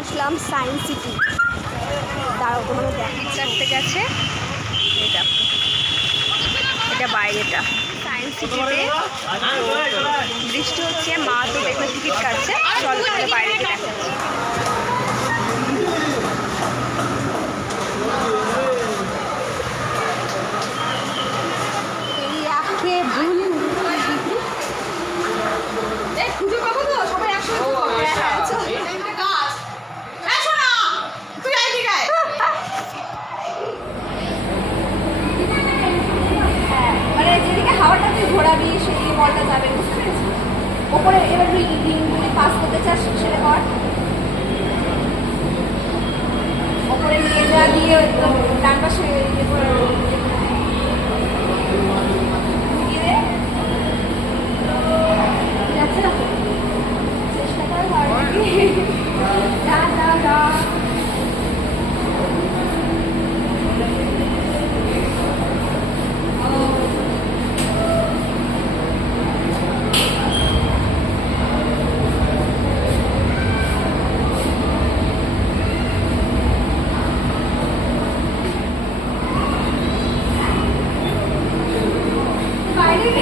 আসলাম science city. দাঁড়াও তোমাকে দেখাচ্ছি। গেছে। দেখো। এটা বাইরেটা। সায়েন্স সিটিতে সেদিকে বলটা যাবে, বুঝতে ওপরে এবার তুই দিনগুলি পাস করতে চাস, সেটা কর। ওপরে নিয়ে যা, দিয়ে ডান পাশে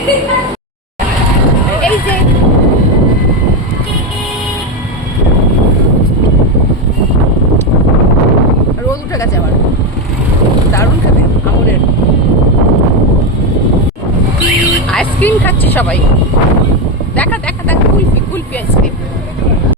এই গেছে আবার। দারুণ খেতে আমলের। আইসক্রিম খাচ্ছি সবাই।